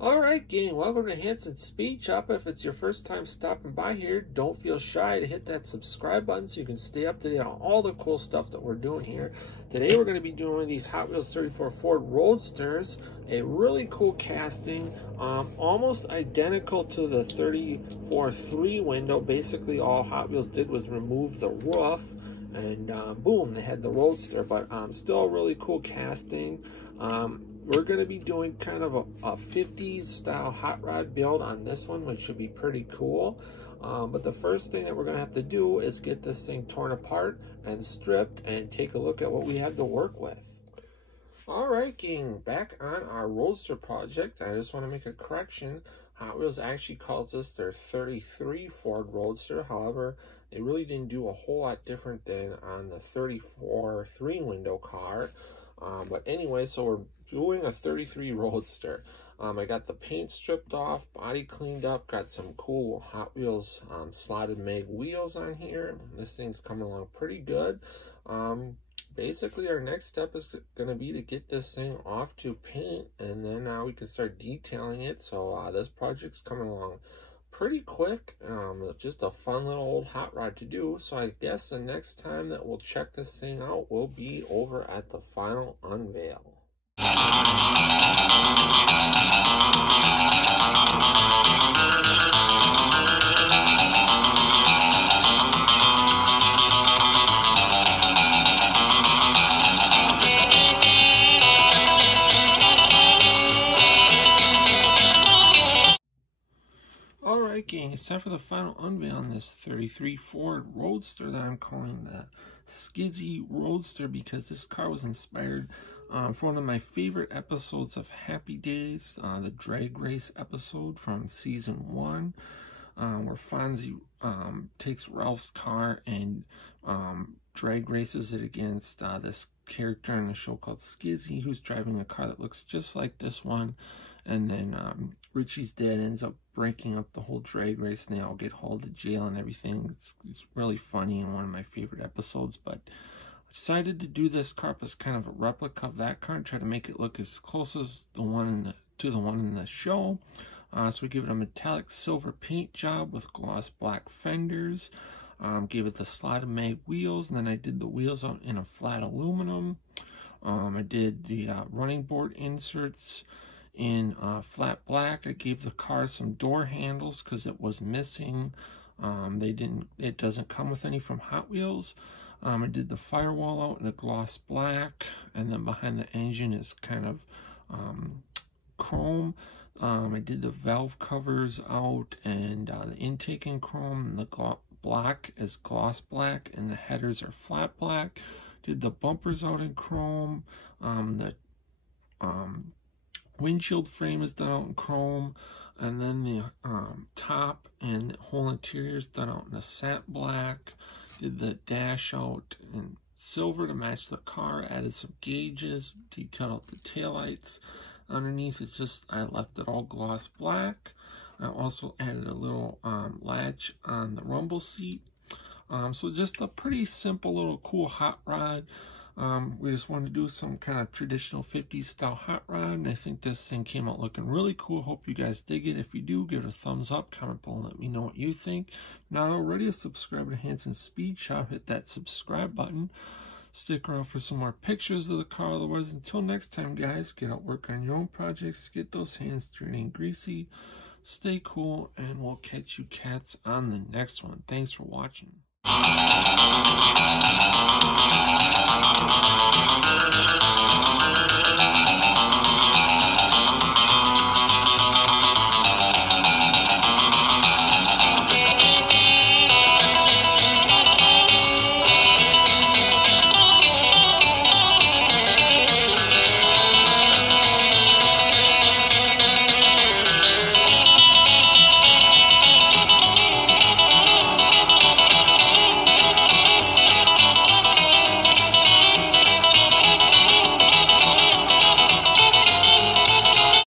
Alright gang, welcome to Hansens Speed Shop. If it's your first time stopping by here, don't feel shy to hit that subscribe button so you can stay up to date on all the cool stuff that we're doing here. Today we're going to be doing these Hot Wheels 34 Ford Roadsters, a really cool casting, almost identical to the 34-3 window. Basically all Hot Wheels did was remove the roof and boom, they had the Roadster, but still a really cool casting. We're going to be doing kind of a 50s style hot rod build on this one, which should be pretty cool. But the first thing that we're going to have to do is get this thing torn apart and stripped and take a look at what we have to work with. Alright gang, back on our Roadster project. I just want to make a correction. Hot Wheels actually calls this their 33 Ford Roadster. However, they really didn't do a whole lot different than on the 34-3 window car. But anyway, so we're doing a 33 Roadster. I got the paint stripped off, body cleaned up, got some cool Hot Wheels slotted mag wheels on here. This thing's coming along pretty good. Basically, our next step is going to be to get this thing off to paint, and then now we can start detailing it. So this project's coming along pretty quick. Just a fun little old hot rod to do. So I guess the next time that we'll check this thing out will be over at the final unveil. Alright gang, it's time for the final unveil on this 33 Ford Roadster that I'm calling the Skizzys Roadster, because this car was inspired for one of my favorite episodes of Happy Days, the drag race episode from season 1, where Fonzie takes Ralph's car and drag races it against this character in the show called Skizzy, who's driving a car that looks just like this one. And then Richie's dad ends up breaking up the whole drag race, and they all get hauled to jail and everything. It's really funny and one of my favorite episodes. But I decided to do this car as kind of a replica of that car and try to make it look as close as the one in the show. So we give it a metallic silver paint job with gloss black fenders. Gave it the slotted mag wheels, and then I did the wheels out in a flat aluminum. I did the running board inserts in flat black. I gave the car some door handles because it was missing. It doesn't come with any from Hot Wheels. I did the firewall out in a gloss black, and then behind the engine is kind of chrome. I did the valve covers out and the intake in chrome, and the black is gloss black, and the headers are flat black. Did the bumpers out in chrome. The windshield frame is done out in chrome, and then the top and whole interior is done out in a satin black. Did the dash out in silver to match the car, added some gauges, detailed out the taillights. Underneath it's just, I left it all gloss black. I also added a little latch on the rumble seat. So just a pretty simple little cool hot rod. We just wanted to do some kind of traditional 50s style hot rod, and I think this thing came out looking really cool. Hope you guys dig it. If you do, give it a thumbs up, comment below, let me know what you think. If not already a subscriber to Hansens Speed Shop, hit that subscribe button. Stick around for some more pictures of the car. Otherwise, until next time guys, get out, work on your own projects, get those hands dirty and greasy, stay cool, and we'll catch you cats on the next one. Thanks for watching.